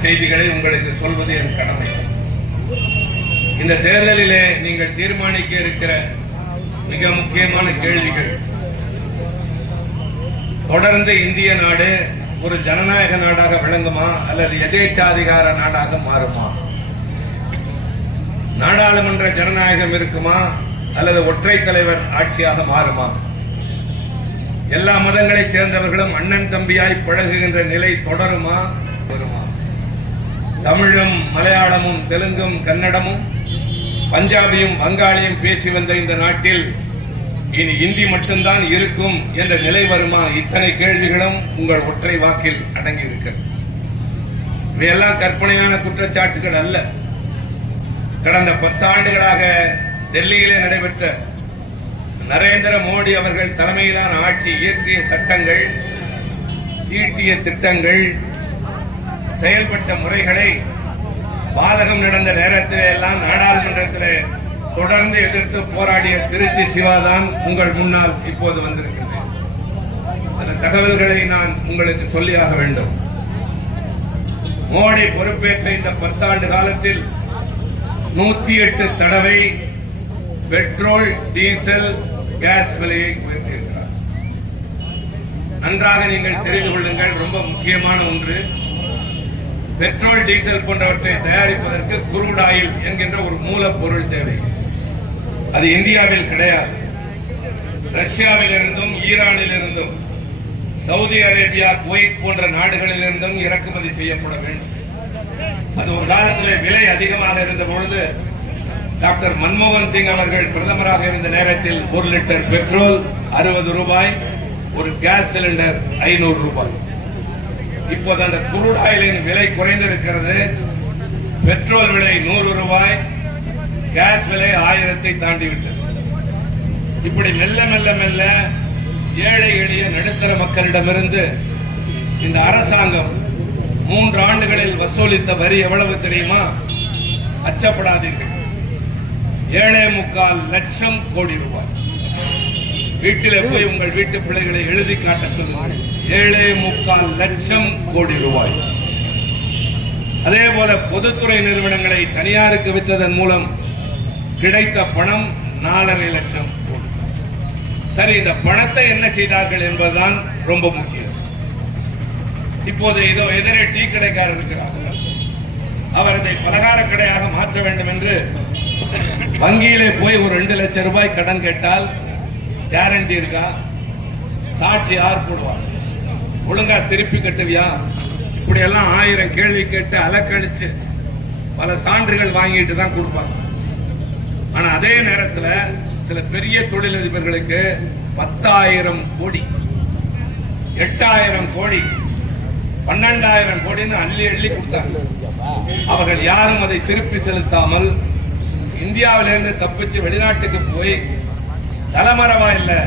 செய்திகளை உங்களுக்கு சொல்வது என் கடமை. இந்த தேர்தலிலே நீங்கள் தீர்மானிக்க இருக்கிற மிக முக்கியமான கேள்விகள். தொடர்ந்து இந்திய நாடு ஒரு ஜனநாயக நாடாக விளங்குமா அல்லது எதேச்சாதிகார நாடாக மாறுமா? நாடாளுமன்ற ஜனநாயகம் இருக்குமா அல்லது ஒற்றை தலைவர் ஆட்சியாக மாறுமா? எல்லா மதங்களைச் சேர்ந்தவர்களும் அண்ணன் தம்பியாய் பழகுகின்ற நிலை தொடருமா? வருமா தமிழும் மலையாளமும் தெலுங்கும் கன்னடமும் பஞ்சாபியும் வங்காளியும் பேசி வந்த இந்த நாட்டில் இனி இந்தி மட்டும்தான் இருக்கும் என்ற நிலை வருமா? இத்தனை கேள்விகளும் உங்கள் ஒற்றை வாக்கில் அடங்கி இருக்கிறது இவையெல்லாம் கற்பனையான குற்றச்சாட்டுகள் அல்ல. கடந்த பத்தாண்டுகளாக டெல்லியிலே நடைபெற்ற நரேந்திர மோடி அவர்கள் தலைமையிலான ஆட்சி இயற்றிய சட்டங்கள் தீட்டிய திட்டங்கள் செயல்பட்ட முறைகளை பாதகம் நடந்த நேரத்தில் எல்லாம் நாடாளுமன்றத்தில் தொடர்ந்து எதிர்த்து போராடிய திருச்சி சிவாதான் உங்கள் முன்னால் இப்போது வந்திருக்கிறேன் அந்த தகவல்களை நான் உங்களுக்கு சொல்லியாக வேண்டும். மோடி பொறுப்பேற்ற இந்த பத்தாண்டு காலத்தில் நூத்தி எட்டு தடவை பெட்ரோல் டீசல் கேஸ் விலையை உயர்த்தியிருக்கிறார். நன்றாக நீங்கள் தெரிந்து கொள்ளுங்கள். ரொம்ப முக்கியமான ஒன்று. பெட்ரோல் டீசல் போன்றவற்றை தயாரிப்பதற்கு குரூட் ஆயில் என்கின்ற ஒரு மூலப்பொருள் தேவை. அது இந்தியாவில் கிடையாது. ரஷ்யாவில் இருந்தும் ஈரானில் இருந்தும் சவுதி அரேபியா குவைத் போன்ற நாடுகளில் இருந்தும் இறக்குமதி செய்யப்பட வேண்டும். அது ஒரு காலத்தில் விலை அதிகமாக இருந்த பொழுது டாக்டர் மன்மோகன் சிங் அவர்கள் பிரதமராக இருந்த நேரத்தில் ஒரு லிட்டர் பெட்ரோல் அறுபது ரூபாய் ஒரு கேஸ் சிலிண்டர் ஐநூறு ரூபாய். இப்போது அந்த குரூட் ஆயிலின் விலை குறைந்திருக்கிறது. பெட்ரோல் விலை நூறு ரூபாய் கேஸ் விலை ஆயிரத்தை தாண்டி விட்டது இப்படி மெல்ல மெல்ல மெல்ல ஏழை எளிய நடுத்தர மக்களிடமிருந்து இந்த அரசாங்கம் மூன்று ஆண்டுகளில் வசூலித்த வரி எவ்வளவு தெரியுமா? அச்சப்படாதீர்கள். ஏழே முக்கால் லட்சம் கோடி ரூபாய். வீட்டிலே போய் உங்கள் வீட்டு பிள்ளைகளை எழுதி காட்ட சொல்லுங்கள். ஏழே முக்கால் லட்சம் கோடி ரூபாய். அதே போல பொதுத்துறை நிறுவனங்களை தனியாருக்கு விற்றதன் மூலம் கிடைத்த பணம் நாலரை லட்சம் கோடி. சரி இந்த பணத்தை என்ன செய்தார்கள் என்பதுதான் ரொம்ப முக்கியம். இப்போது இதோ எதிரே டீ கடைக்காரர் இருக்கிறார். அவர் இதை பலகார கடையாக மாற்ற வேண்டும் என்று வங்கியிலே போய் ஒரு ரெண்டு லட்சம் ரூபாய் கடன் கேட்டால் கேரண்டி இருக்கா? சாட்சி யார் போடுவார்? ஒழுங்கா திருப்பி கட்டுவியா? இப்படி எல்லாம் ஆயிரம் கேள்வி கேட்டு அலக்கழிச்சு பல சான்றுகள் வாங்கிட்டு தான் கொடுப்பாங்க. ஆனா அதே நேரத்துல சில பெரிய தொழிலதிபர்களுக்கு பத்தாயிரம் கோடி எட்டாயிரம் கோடி பன்னெண்டாயிரம் கோடின்னு அள்ளி அள்ளி கொடுத்தாங்க. அவர்கள் யாரும் அதை திருப்பி செலுத்தாமல் இந்தியாவிலிருந்து தப்பிச்சு வெளிநாட்டுக்கு போய் தலைமறைவா இல்லை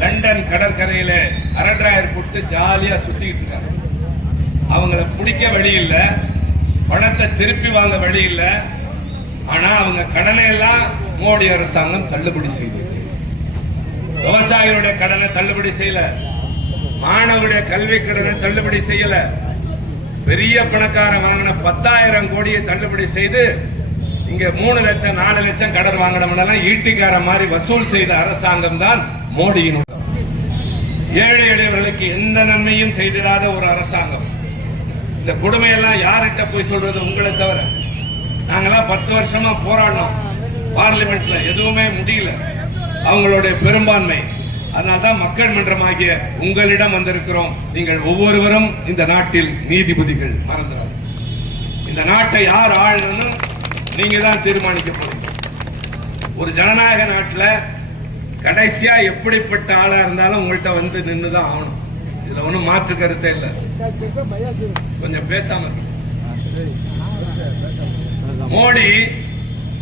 லண்டன் கடற்கரையில அரட்ராயர் போட்டு ஜாலியா சுற்றிக்கிட்டு இருக்காங்க. அவங்கள பிடிக்க வழி இல்ல. பணத்தை திருப்பி வாங்க வழி இல்ல. ஆனா அவங்க கடனை எல்லாம் மோடி அரசாங்கம் தள்ளுபடி செய்து. விவசாயிகளுடைய கடனை தள்ளுபடி செய்யல. மாணவருடைய கல்வி கடனை தள்ளுபடி செய்யல. பெரிய பணக்காரன் வாங்கின பத்தாயிரம் கோடியை தள்ளுபடி செய்து இங்க மூணு லட்சம் நாலு லட்சம் கடன் வாங்கினவனெல்லாம் ஈட்டிக்கார மாதிரி வசூல் செய்த அரசாங்கம் தான் மோடியின் ஏழை எளியவர்களுக்கு எந்த நன்மையும் செய்திடாத ஒரு அரசாங்கம். இந்த கொடுமையெல்லாம் யார்கிட்ட போய் சொல்றது உங்களை தவிர? நாங்கெல்லாம் பத்து வருஷமா போராடினோம். பார்லிமெண்ட்ல எதுவுமே முடியல. அவங்களுடைய பெரும்பான்மை. அதனால்தான் மக்கள் மன்றமாகிய உங்களிடம் வந்திருக்கிறோம். நீங்கள் ஒவ்வொருவரும் இந்த நாட்டில் நீதிபதிகள் மறந்துடாது இந்த நாட்டை யார் ஆளுன்னு நீங்க தான் தீர்மானிக்க போறீங்க. ஒரு ஜனநாயக நாட்டில் கடைசியா எப்படிப்பட்ட ஆளா இருந்தாலும் உங்கள்கிட்ட வந்து நின்று தான் ஆகணும். இதுல ஒண்ணும் மாற்று கருத்தே இல்லை. கொஞ்சம் பேசாம மோடி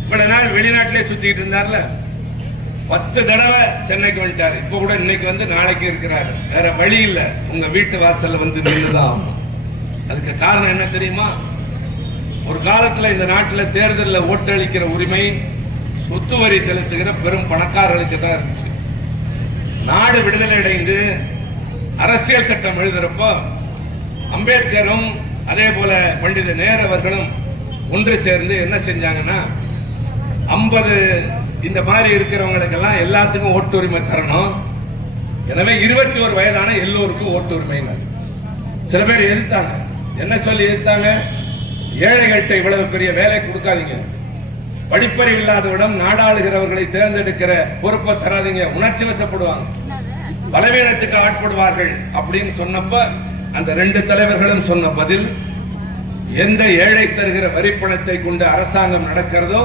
இவ்வளவு நாள் வெளிநாட்டிலே சுத்திட்டு இருந்தார்ல? பத்து தடவை சென்னைக்கு வந்துட்டாரு. இப்ப கூட இன்னைக்கு வந்து நாளைக்கு இருக்கிறாரு. வேற வழி இல்ல. உங்க வீட்டு வாசல்ல வந்து நின்றுதான் ஆகணும். அதுக்கு காரணம் என்ன தெரியுமா? ஒரு காலத்துல இந்த நாட்டுல தேர்தலில் ஓட்டளிக்கிற உரிமை சொத்து வரி செலுத்துகிற பெரும் பணக்காரர்களுக்கு தான் இருந்துச்சு. நாடு விடுதலை அடைந்து அரசியல் சட்டம் எழுதுறப்போ அம்பேத்கரும் அதே போல பண்டித நேரவர்களும் ஒன்று சேர்ந்து என்ன செஞ்சாங்கன்னா ஐம்பது இந்த மாதிரி இருக்கிறவங்களுக்கெல்லாம் எல்லாத்துக்கும் ஓட்டுரிமை தரணும். எனவே இருபத்தி ஒரு வயதான எல்லோருக்கும் ஓட்டுரிமைனர் சில பேர் எதிர்த்தாங்க. என்ன சொல்லி எதிர்த்தாங்க? ஏழைகள்கிட்ட இவ்வளவு பெரிய வேலை கொடுக்காதீங்க. படிப்பறிவு இல்லாதவிடம் நாடாளுகிறவர்களை தேர்ந்தெடுக்கிற பொறுப்பை தராதீங்க. உணர்ச்சி வசப்படுவாங்க. பலவீனத்துக்கு ஆட்படுவார்கள் அப்படின்னு சொன்னப்ப அந்த ரெண்டு தலைவர்களும் சொன்ன பதில் எந்த ஏழை தருகிற வரிப்பணத்தை கொண்டு அரசாங்கம் நடக்கிறதோ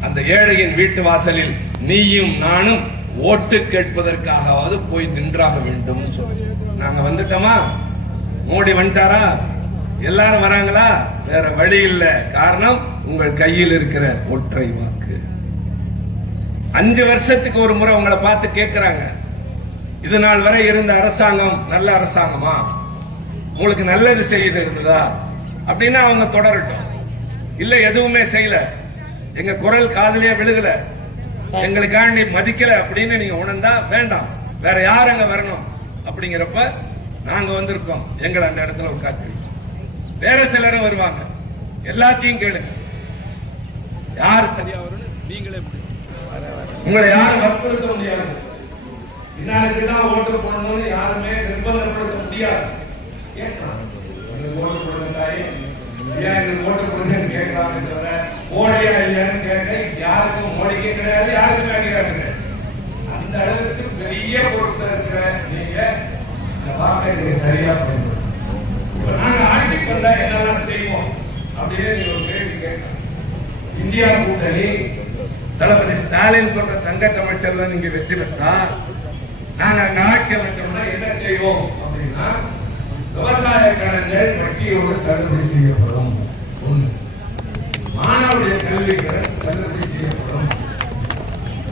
அந்த ஏழையின் வீட்டு வாசலில் நீயும் நானும் ஓட்டு கேட்பதற்காகவாவது போய் நின்றாக வேண்டும். நாங்க வந்துட்டோமா? மோடி வந்துட்டாரா? எல்லாரும் வராங்களா? வேற வழி இல்லை. காரணம் உங்கள் கையில் இருக்கிற ஒற்றை வாக்கு. அஞ்சு வருஷத்துக்கு ஒரு முறை உங்களை பார்த்து கேட்கிறாங்க இது நாள் வரை இருந்த அரசாங்கம் நல்ல அரசாங்கமா? உங்களுக்கு நல்லது செய்து இருந்ததா? அப்படின்னா அவங்க தொடரட்டும். இல்ல எதுவுமே செய்யல. எங்க குரல் காதுலயே விழுகல. எங்களுக்காக நீ மதிக்கல அப்படின்னு நீங்க உணர்ந்தா வேண்டாம். வேற யார் அங்க வரணும்? அப்படிங்கிறப்ப நாங்க வந்திருக்கோம். எங்களை அந்த இடத்துல உட்காந்து வேற சிலரும் வருவாங்க. எல்லாத்தையும் கேளுங்க யார் சரியா வரும்னு நீங்களே முடிவு. உங்களை யாரும் வற்புறுத்த முடியாது. இன்னாருக்கு தான் ஓட்டு போடணும்னு யாருமே நிர்பந்தப்படுத்த முடியாது. கேட்கலாம் உங்களுக்கு ஓட்டு போடுறதாயே ஏன் எங்களுக்கு ஓட்டு போடுங்கன்னு கேட்கலாமே தவிர மோடியா இல்லையான்னு கேட்க யாருக்கும் மோடிக்கே கிடையாது யாருக்கும் கிடையாது அந்த அளவுக்கு பெரிய பொருத்தம் இருக்கிற நீங்க இந்த வாக்கை நீங்க சரியா பயன்படுத்தணும் நாங்கள் ஆட்சிக்கு வந்தா என்னெல்லாம் செய்வோம்? அப்படின்னு நீங்க ஒரு கேள்வி கேட்கலாம். இந்தியா கூட்டணி தளபதி ஸ்டாலின் சொல்ற தங்க தமிழ்ச்செல்லாம் நீங்க வச்சிருந்தா நாங்கள் நாங்க அங்க ஆட்சி அமைச்சோம்னா என்ன செய்வோம் அப்படின்னா விவசாய கடன்கள் வட்டியோடு தள்ளுபடி செய்யப்படும். ஒண்ணு. மாணவருடைய கல்வி கடன் தள்ளுபடி செய்யப்படும்.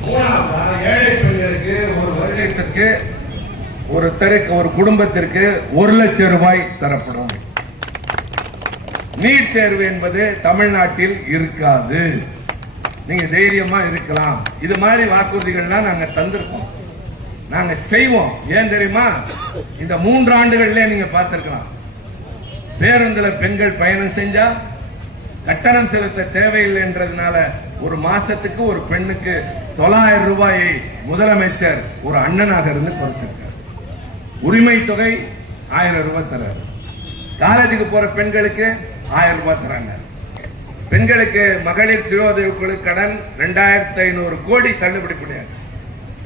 மூணாவது ஏழை பெண்களுக்கு ஒரு வருடத்திற்கு ஒருத்தருக்கு ஒரு குடும்பத்திற்கு ஒரு லட்சம் ரூபாய் தரப்படும். நீட் தேர்வு என்பது தமிழ்நாட்டில் இருக்காது. நீங்க தைரியமா இருக்கலாம். இது மாதிரி வாக்குறுதிகள்லாம் நாங்க தந்திருக்கோம். நாங்க செய்வோம். ஏன் தெரியுமா? இந்த மூன்று ஆண்டுகள்ல நீங்க பார்த்திருக்கலாம். பேருந்துல பெண்கள் பயணம் செஞ்சா கட்டணம் செலுத்த தேவையில்லை என்றதுனால ஒரு மாசத்துக்கு ஒரு பெண்ணுக்கு தொள்ளாயிரம் ரூபாயை முதலமைச்சர் ஒரு அண்ணனாக இருந்து குறைச்சிருக்கார் உரிமை தொகை ஆயிரம் ரூபாய் தராரு காலேஜுக்கு போற பெண்களுக்கு ஆயிரம் ரூபாய் தராங்க பெண்களுக்கு மகளிர் சுயோதவி உதவிக்குழு கடன் ரெண்டாயிரத்தி ஐநூறு கோடி தள்ளுபடி கிடையாது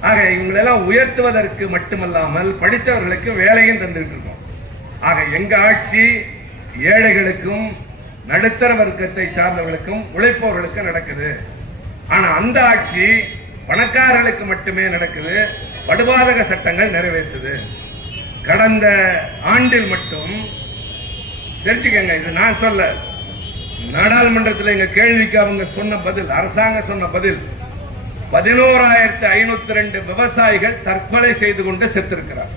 ஆக இவங்களெல்லாம் உயர்த்துவதற்கு மட்டுமல்லாமல் படித்தவர்களுக்கு வேலையும் தந்துட்டு இருக்கோம். ஆக எங்க ஆட்சி ஏழைகளுக்கும் நடுத்தர வர்க்கத்தை சார்ந்தவர்களுக்கும் உழைப்பவர்களுக்கும் நடக்குது. ஆனா அந்த ஆட்சி பணக்காரர்களுக்கு மட்டுமே நடக்குது. படுபாதக சட்டங்கள் நிறைவேற்றுது. கடந்த ஆண்டில் மட்டும் தெரிஞ்சுக்கங்க இது நான் சொல்ல. நாடாளுமன்றத்தில் எங்க கேள்விக்கு அவங்க சொன்ன பதில் அரசாங்கம் சொன்ன பதில் பதினோராயிரத்தி ஐநூத்தி ரெண்டு விவசாயிகள் தற்கொலை செய்து கொண்டு செத்திருக்கிறார்.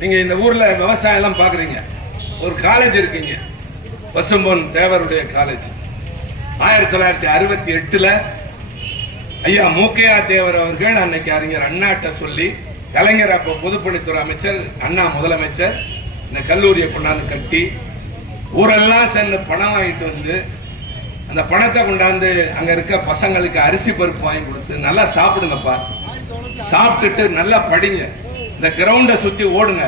நீங்க இந்த ஊர்ல விவசாயம் எல்லாம் பாக்குறீங்க. ஒரு காலேஜ் இருக்கீங்க. பசும்பொன் தேவருடைய காலேஜ் ஆயிரத்தி தொள்ளாயிரத்தி அறுபத்தி எட்டுல ஐயா மூக்கையா தேவர் அவர்கள் அன்னைக்கு அறிஞர் அண்ணாட்ட சொல்லி கலைஞர் அப்போ பொதுப்பணித்துறை அமைச்சர் அண்ணா முதலமைச்சர் இந்த கல்லூரியை கொண்டாந்து கட்டி ஊரெல்லாம் சேர்ந்து பணம் வாங்கிட்டு வந்து அந்த பணத்தை கொண்டாந்து அங்க இருக்க பசங்களுக்கு அரிசி பருப்பு வாங்கி கொடுத்து நல்லா சாப்பிடுங்கப்பா. சாப்பிட்டுட்டு நல்லா படிங்க. இந்த கிரவுண்டை சுற்றி ஓடுங்க.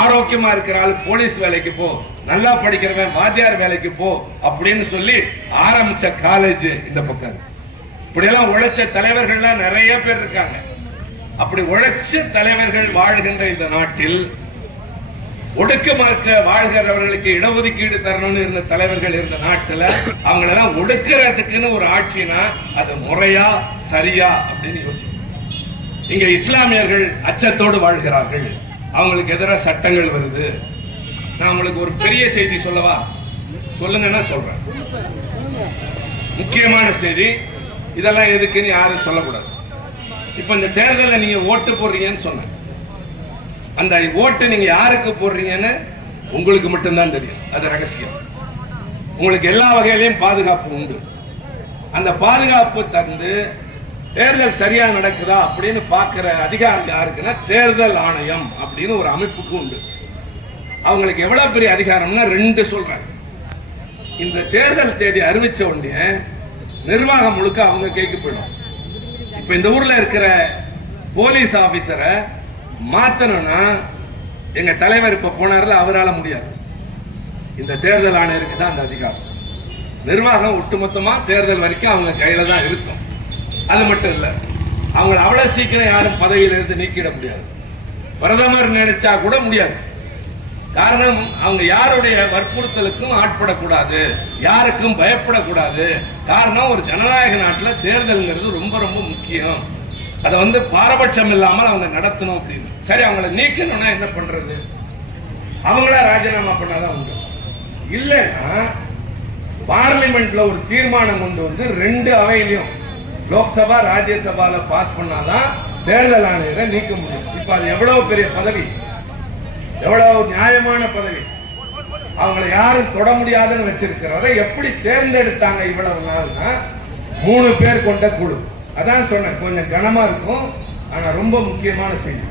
ஆரோக்கியமா இருக்கிற ஆள் போலீஸ் வேலைக்கு போ. நல்லா படிக்கிறவன் வாத்தியார் வேலைக்கு போ அப்படின்னு சொல்லி ஆரம்பிச்ச காலேஜ் இந்த பக்கம். இப்படியெல்லாம் உழைச்ச தலைவர்கள்லாம் நிறைய பேர் இருக்காங்க. அப்படி உழைச்ச தலைவர்கள் வாழ்கின்ற இந்த நாட்டில் ஒடுக்கமாக்க வாழ்கிறவர்களுக்கு இடஒதுக்கீடு தரணும்னு இருந்த தலைவர்கள் இருந்த நாட்டில் அவங்களெல்லாம் ஒடுக்கிறதுக்குன்னு ஒரு ஆட்சினா அது முறையா சரியா அப்படின்னு யோசிக்கணும். இங்க இஸ்லாமியர்கள் அச்சத்தோடு வாழ்கிறார்கள். அவங்களுக்கு எதிராக சட்டங்கள் வருது. நான் உங்களுக்கு ஒரு பெரிய செய்தி சொல்லவா? சொல்லுங்கன்னா சொல்றேன். முக்கியமான செய்தி இதெல்லாம் எதுக்குன்னு யாரும் சொல்லக்கூடாது. இப்ப இந்த தேர்தலில் நீங்க ஓட்டு போடுறீங்கன்னு சொன்னேன். அந்த ஓட்டு நீங்க யாருக்கு போடுறீங்கன்னு உங்களுக்கு மட்டும்தான் தெரியும். அது ரகசியம். உங்களுக்கு எல்லா வகையிலையும் பாதுகாப்பு உண்டு. அந்த பாதுகாப்பு தந்து தேர்தல் சரியா நடக்குதா அப்படின்னு பார்க்கிற அதிகாரம் யாருக்குன்னா தேர்தல் ஆணையம் அப்படின்னு ஒரு அமைப்புக்கு உண்டு. அவங்களுக்கு எவ்வளவு பெரிய அதிகாரம்னா ரெண்டு சொல்றாங்க இந்த தேர்தல் தேதி அறிவிச்ச உடனே நிர்வாகம் முழுக்க அவங்க கேட்க போயிடும். இப்ப இந்த ஊர்ல இருக்கிற போலீஸ் ஆபீசரை மாத்தணும்னா எங்க தலைவர் இப்ப போனார்ல அவரால் முடியாது. இந்த தேர்தல் ஆணையருக்கு தான் அந்த அதிகாரம். நிர்வாகம் ஒட்டுமொத்தமா தேர்தல் வரைக்கும் அவங்க கையில தான் இருக்கும். அது மட்டும் இல்ல அவங்கள அவ்வளவு சீக்கிரம் யாரும் பதவியில இருந்து நீக்கிட முடியாது. பிரதமர் நினைச்சா கூட முடியாது. காரணம் அவங்க யாருடைய வற்புறுத்தலுக்கும் ஆட்படக்கூடாது யாருக்கும் பயப்படக்கூடாது. காரணம் ஒரு ஜனநாயக நாட்டில் தேர்தல்ங்கிறது ரொம்ப ரொம்ப முக்கியம். அதை வந்து பாரபட்சம் இல்லாமல் அவங்க நடத்தணும் அப்படின்னு. சரி அவங்கள நீக்கணும்னா என்ன பண்றது? அவங்களா ராஜினாமா பண்ணாதான் உண்டு. இல்லைன்னா பார்லிமெண்ட்ல ஒரு தீர்மானம் கொண்டு வந்து ரெண்டு அவையிலையும் லோக்சபா ராஜ்யசபால பாஸ் பண்ணாதான் தேர்தல் ஆணையரை நீக்க முடியும். இப்ப அது எவ்வளவு பெரிய பதவி? எவ்வளவு நியாயமான பதவி. அவங்கள யாரும் தொட முடியாதுன்னு வச்சிருக்கிறவரை எப்படி தேர்ந்தெடுத்தாங்க இவ்வளவு நாள்னா மூணு பேர் கொண்ட குழு. அதான் சொன்னேன் கொஞ்சம் கனமா இருக்கும். ஆனா ரொம்ப முக்கியமான செய்தி.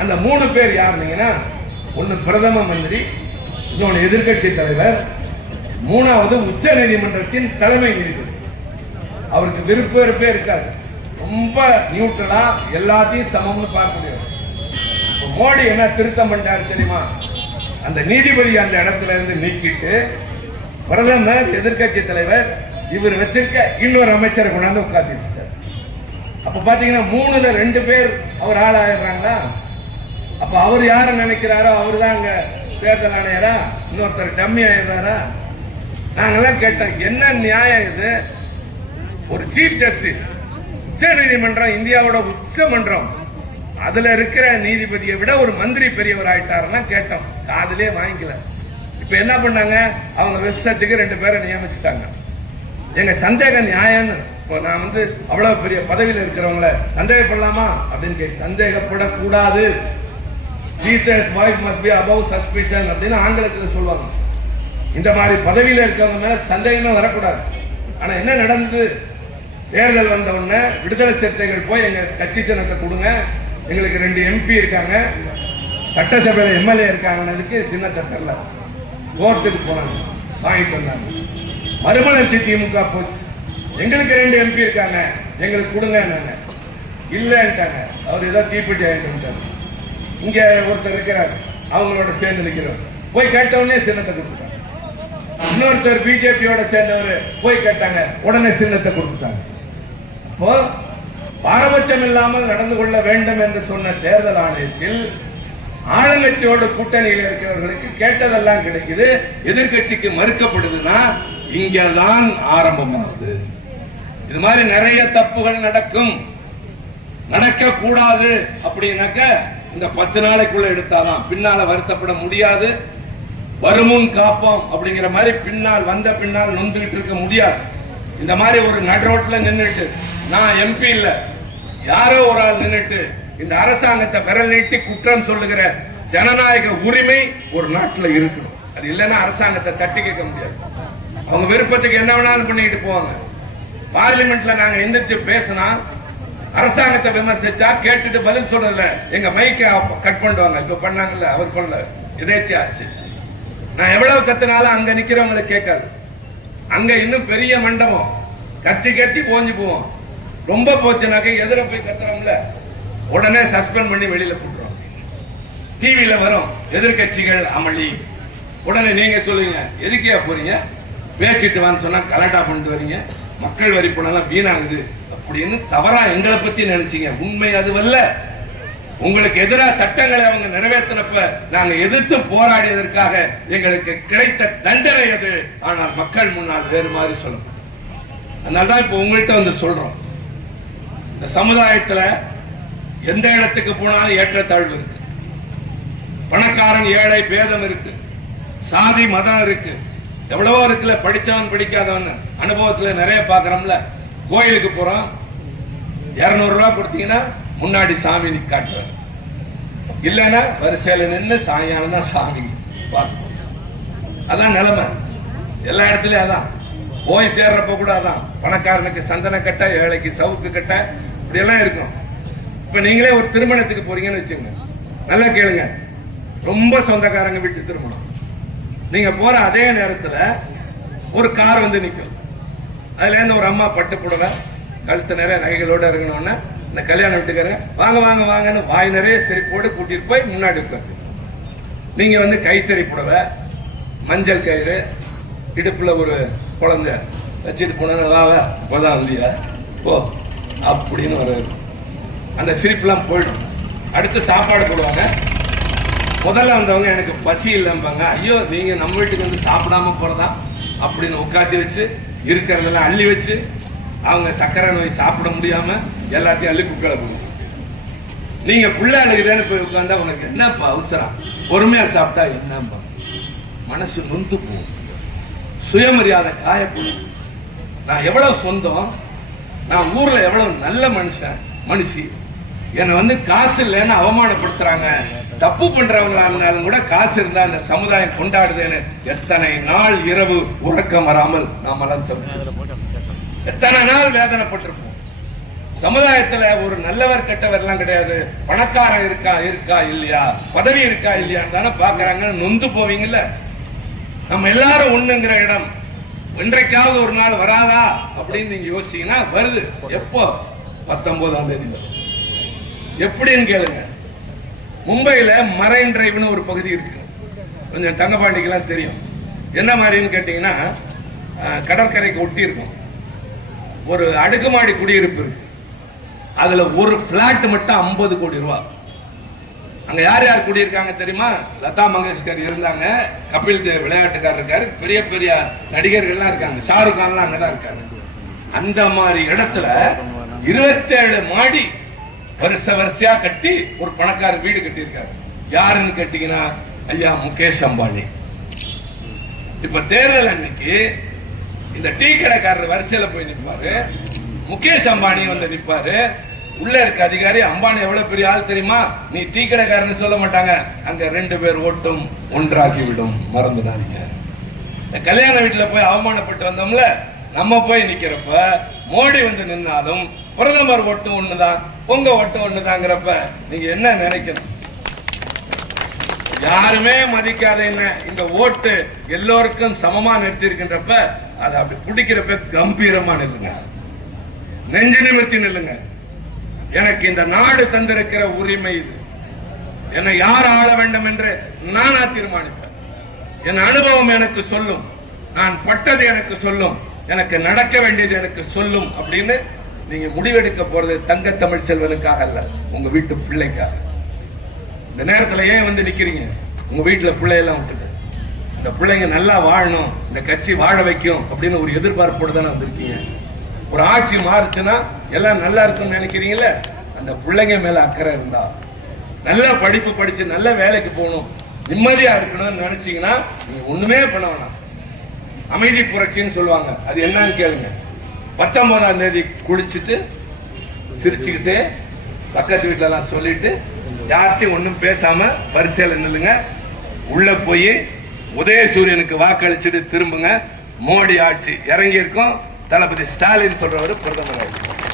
அந்த மூணு பேர் யாருன்னீங்கன்னா ஒன்னு பிரதம மந்திரி இன்னொன்று எதிர்க்கட்சி தலைவர் மூணாவது உச்ச நீதிமன்றத்தின் தலைமை நீதிபதி. அவருக்கு விருப்ப வெறுப்பே இருக்காது. ரொம்ப நியூட்ரலா எல்லாத்தையும் சமம்னு பார்க்கக்கூடியவர். மோடி என்ன திருத்தம் பண்ணார் தெரியுமா? அந்த நீதிபதி அந்த இடத்துல இருந்து நீக்கிட்டு பிரதமர் எதிர்க்கட்சி தலைவர் இவர் வச்சிருக்க இன்னொரு அமைச்சரை கொண்டாந்து உட்காந்து அப்ப பாத்தீங்கன்னா மூணுல ரெண்டு பேர் அவர் ஆளாயிடுறாங்களா? அப்ப அவர் யார நினைக்கிறாரோ அவர் தான் அங்க தேர்தல் ஆணையரா? இன்னொருத்தர் டம்மி ஆயிடுறாரா? நாங்கெல்லாம் கேட்டோம் என்ன நியாயம் இது? ஒரு சீஃப் ஜஸ்டிஸ் உச்ச நீதிமன்றம் இந்தியாவோட உச்ச மன்றம் அதுல இருக்கிற நீதிபதியை விட ஒரு மந்திரி பெரியவர் ஆயிட்டாருன்னா கேட்டோம். காதலே வாங்கிக்கல. இப்ப என்ன பண்ணாங்க? அவங்க வெப்சைட்டுக்கு ரெண்டு பேரை நியமிச்சுட்டாங்க. எங்க சந்தேகம் நியாயம்னு. இப்போ நான் வந்து அவ்வளவு பெரிய பதவியில் இருக்கிறவங்கள சந்தேகப்படலாமா? அப்படின்னு கேட்டு சந்தேகப்படக்கூடாது. Jesus voice must be above suspicion அப்படின்னு ஆங்கிலத்தில் சொல்லுவாங்க. இந்த மாதிரி பதவியில் இருக்கிறவங்க மேல சந்தேகமே வரக்கூடாது. ஆனா என்ன நடந்தது? தேர்தல் வந்த உடனே விடுதலை சிறுத்தைகள் போய் எங்க கட்சி சின்னத்தை கொடுங்க. எங்களுக்கு ரெண்டு எம்பி இருக்காங்க. சட்டசபையில் எம்எல்ஏ இருக்காங்கன்னதுக்கு சின்னத்தை தரல கோர்ட்டுக்கு போனாங்க. வாங்கிட்டு வந்தாங்க. மறுமலர்ச்சி திமுக போச்சு. எங்களுக்கு ரெண்டு எம்பி இருக்காங்க. எங்களுக்கு கொடுங்க இல்லைன்ட்டாங்க. அவர் ஏதோ தீப்பெட்டி ஆகிட்டு இங்கே ஒருத்தர் இருக்கிறார். அவங்களோட சேர்ந்து நிற்கிறோம் போய் கேட்டவொடனே சின்னத்தை கொடுத்துட்டாங்க. இன்னொருத்தர் பிஜேபியோட சேர்ந்தவர் போய் கேட்டாங்க. உடனே சின்னத்தை கொடுத்துட்டாங்க. அப்போ பாரபட்சம் இல்லாமல் நடந்து கொள்ள வேண்டும் என்று சொன்ன தேர்தல் ஆணையத்தில் ஆளுங்கட்சியோட கூட்டணியில் இருக்கிறவர்களுக்கு கேட்டதெல்லாம் கிடைக்குது. எதிர்க்கட்சிக்கு மறுக்கப்படுதுன்னா இங்கதான் ஆரம்பமாகுது. இது மாதிரி நிறைய தப்புகள் நடக்கும். நடக்க கூடாது அப்படின்னாக்க இந்த பத்து நாளைக்குள்ள எடுத்தாதான். பின்னால வருத்தப்பட முடியாது. வருமுன் காப்போம் அப்படிங்கிற மாதிரி பின்னால் வந்த பின்னால் நொந்துகிட்டு இருக்க முடியாது. இந்த மாதிரி ஒரு நடுரோட்டில் நின்னுட்டு நான் எம்பி இல்ல. யாரோ ஒரு ஆள் நின்றுட்டு இந்த அரசாங்கத்தை விரல் நீட்டி குற்றம் சொல்லுகிற ஜனநாயக உரிமை ஒரு நாட்டில் இருக்கணும். அது இல்லைன்னா அரசாங்கத்தை தட்டி கேட்க முடியாது. அவங்க விருப்பத்துக்கு என்ன வேணாலும் பண்ணிட்டு போவாங்க. பார்லிமெண்ட்ல நாங்க எந்திரிச்சு பேசினா அரசாங்கத்தை விமர்சிச்சா கேட்டுட்டு பதில் சொல்றதுல எங்க மைக்க கட் பண்ணுவாங்க இப்ப பண்ணாங்கல்ல அவர் பண்ணல. எதேச்சியா ஆச்சு. நான் எவ்வளவு கத்தினாலும் அங்க நிக்கிறவங்களுக்கு கேட்காது. அங்க இன்னும் பெரிய மண்டபம். கத்தி கத்தி போஞ்சு போவோம். ரொம்ப போச்சுனாக்க எதிர போய் கத்துறோம்ல. உடனே சஸ்பெண்ட் பண்ணி வெளியில போட்டுருவோம் டிவியில வரும் எதிர்க்கட்சிகள் அமளி. உடனே நீங்க சொல்லுங்க எதுக்கே போறீங்க? பேசிட்டு வான்னு சொன்னா கலெக்டா பண்ணிட்டு வரீங்க. மக்கள் வரி பணம் வீணாகுது. அப்படின்னு தவறா எங்களை பத்தி நினைச்சீங்க. உண்மை அதுவல்ல உங்களுக்கு எதிராக சட்டங்களை அவங்க நிறைவேற்றினப்ப நாங்க எதிர்த்து போராடியதற்காக எங்களுக்கு கிடைத்த தண்டனை அது. ஆனால் மக்கள் முன்னால் வேறு மாதிரி சொல்லணும் அதனாலதான் இப்ப உங்கள்கிட்ட வந்து சொல்றோம். இந்த சமுதாயத்துல எந்த இடத்துக்கு போனாலும் ஏற்றத்தாழ்வு இருக்கு. பணக்காரன் ஏழை பேதம் இருக்கு. சாதி மதம் இருக்கு. எவ்வளவோ இருக்குல்ல படிச்சவன் படிக்காதவன் அனுபவத்துல நிறைய பாக்குறோம்ல. கோயிலுக்கு போறோம். இரநூறுவா ரூபாய் கொடுத்தீங்கன்னா முன்னாடி சாமி நிக்காட்டுவார் இல்லைன்னா வரிசையில நின்று சாயங்காலம் தான் சாமி பார்க்கணும் அதான் நிலைமை. எல்லா இடத்துலயும் அதான். போய் சேர்றப்ப கூட அதான். பணக்காரனுக்கு சந்தன கட்ட ஏழைக்கு சவுக்கு கட்ட இப்படி இருக்கும். இப்ப நீங்களே ஒரு திருமணத்துக்கு போறீங்கன்னு வச்சுக்கோங்க. நல்லா கேளுங்க. ரொம்ப சொந்தக்காரங்க வீட்டு திருமணம். நீங்க போற அதே நேரத்துல ஒரு கார் வந்து நிற்கும் அதுல இருந்து ஒரு அம்மா பட்டு புடவை கழுத்து நிறைய நகைகளோட இருக்கணும்னா இந்த கல்யாண வீட்டுக்காரங்க வாங்க வாங்க வாங்கன்னு வாய் நிறைய செருப்போடு கூட்டிட்டு போய் முன்னாடி உட்காந்து நீங்க வந்து கைத்தறி புடவை மஞ்சள் கயிறு இடுப்புல ஒரு குழந்தை வச்சுட்டு போனா வா வா வந்தியா? போ. அப்படின்னு ஒரு அந்த சிரிப்புலாம் போயிடும். அடுத்து சாப்பாடு போடுவாங்க. முதல்ல வந்தவங்க எனக்கு பசி இல்லைம்பாங்க. ஐயோ நீங்கள் நம்ம வீட்டுக்கு வந்து சாப்பிடாம போகிறதா அப்படின்னு உட்காத்தி வச்சு இருக்கிறதெல்லாம் அள்ளி வச்சு அவங்க சக்கரை நோய் சாப்பிட முடியாமல் எல்லாத்தையும் அள்ளி குக்கல போடுவோம் நீங்கள் பிள்ளை அழுகுதேன்னு போய் உட்காந்தா உனக்கு என்னப்பா அவசரம்? பொறுமையாக சாப்பிட்டா என்னப்பா? மனசு நொந்து போகும். சுயமரியாதை காயப்படும். நான் எவ்வளோ சொந்தம் நான் ஊரில் எவ்வளோ நல்ல மனுஷன் மனுஷி. என்னை வந்து காசு இல்லைன்னு அவமானப்படுத்துறாங்க. தப்பு பண்றவங்களா இருந்தாலும் கூட காசு இருந்தா அந்த சமுதாயம் கொண்டாடுதுன்னு எத்தனை நாள் இரவு உறக்கம் வராமல் நாமெல்லாம் சமைச்சோம் எத்தனை நாள் வேதனைப்பட்டிருப்போம். சமுதாயத்துல ஒரு நல்லவர் கெட்டவர் எல்லாம் கிடையாது. பணக்காரன் இருக்கா இருக்கா இல்லையா? பதவி இருக்கா இல்லையான்னு தானே பாக்குறாங்கன்னு நொந்து போவீங்கல்ல? நம்ம எல்லாரும் ஒண்ணுங்கிற இடம். இன்றைக்காவது ஒரு நாள் வராதா அப்படின்னு நீங்க யோசிச்சீங்கன்னா வருது. எப்போ? பத்தொன்பதாம் தேதி எப்படின்னு கேளுங்க. மும்பையில மரைன் டிரைவ்னு ஒரு பகுதி இருக்கு. கொஞ்சம் தங்கபாண்டிக்கெல்லாம் தெரியும். என்ன மாதிரின்னு கேட்டீங்கன்னா கடற்கரைக்கு ஒட்டி இருக்கும். ஒரு அடுக்குமாடி குடியிருப்பு இருக்கு. அதுல ஒரு பிளாட் மட்டும் 50 கோடி ரூபாய் அங்க யார் யார் கூடியிருக்காங்க தெரியுமா? லதா மங்கேஷ்கர் இருந்தாங்க. கபில் தேவ் விளையாட்டுக்காரர் இருக்காரு. பெரிய பெரிய நடிகர்கள்லாம் இருக்காங்க. ஷாருக் கான்லாம் அங்கதான் இருக்காங்க அந்த மாதிரி இடத்துல 27 மாடி வருஷ வரிசையா கட்டி ஒரு பணக்கார வீடு கட்டியிருக்காரு. யாருன்னு கேட்டீங்கன்னா ஐயா முகேஷ் அம்பானி. இப்ப தேர்தல் அன்னைக்கு இந்த டீ கடைக்காரர் வரிசையில போய் நிற்பாரு முகேஷ் அம்பானி வந்து நிற்பாரு உள்ள இருக்க அதிகாரி அம்பானி எவ்வளவு பெரிய ஆள் தெரியுமா? நீ டீ சொல்ல மாட்டாங்க. அங்க ரெண்டு பேர் ஓட்டும் ஒன்றாகி விடும் மறந்துடாதீங்க கல்யாண வீட்டுல போய் அவமானப்பட்டு வந்தோம்ல நம்ம போய் நிக்கிறப்ப மோடி வந்து நின்னாலும் பிரதமர் ஓட்டு ஒண்ணுதான் உங்க ஓட்டு ஒண்ணுதாங்கிறப்ப நீங்க என்ன நினைக்கணும்? யாருமே மதிக்காத என்ன இந்த ஓட்டு எல்லோருக்கும் சமமா நிறுத்தி இருக்கின்றப்ப அதை அப்படி பிடிக்கிறப்ப கம்பீரமா நில்லுங்க. நெஞ்சு நிமித்தி நில்லுங்க. எனக்கு இந்த நாடு தந்திருக்கிற உரிமை இது. என்னை யார் ஆள வேண்டும் என்று நானா தீர்மானிப்பேன். என் அனுபவம் எனக்கு சொல்லும். நான் பட்டது எனக்கு சொல்லும். எனக்கு நடக்க வேண்டியது எனக்கு சொல்லும் அப்படின்னு நீங்க முடிவெடுக்க போறது தங்க தமிழ் செல்வனுக்காக அல்ல உங்க வீட்டு பிள்ளைக்காக. இந்த நேரத்துல ஏன் வந்து நிக்கிறீங்க? உங்க வீட்டுல பிள்ளையெல்லாம் விட்டுட்டு இந்த பிள்ளைங்க நல்லா வாழணும் இந்த கட்சி வாழ வைக்கும் அப்படின்னு ஒரு எதிர்பார்ப்போடு தானே வந்திருக்கீங்க. ஒரு ஆட்சி மாறுச்சுன்னா எல்லாம் நல்லா இருக்கும்னு நினைக்கிறீங்கல்ல அந்த பிள்ளைங்க மேல அக்கறை இருந்தா. நல்ல படிப்பு படிச்சு நல்ல வேலைக்கு போகணும். நிம்மதியா இருக்கணும்னு நினைச்சீங்கன்னா நீங்க ஒண்ணுமே பண்ண வேணாம். அமைதி புரட்சின்னு சொல்லுவாங்க. அது என்னன்னு கேளுங்க. பத்தொன்பதாம் தேதி குளிச்சுட்டு சிரிச்சுக்கிட்டு பக்கத்து வீட்டுல எல்லாம் சொல்லிட்டு யார்கிட்டயும் ஒன்றும் பேசாம வரிசையில நில்லுங்க. உள்ள போய் உதயசூரியனுக்கு வாக்களிச்சுட்டு திரும்புங்க. மோடி ஆட்சி இறங்கியிருக்கோம். தளபதி ஸ்டாலின் சொல்றவர் பிரதமர் ஆயிடுச்சு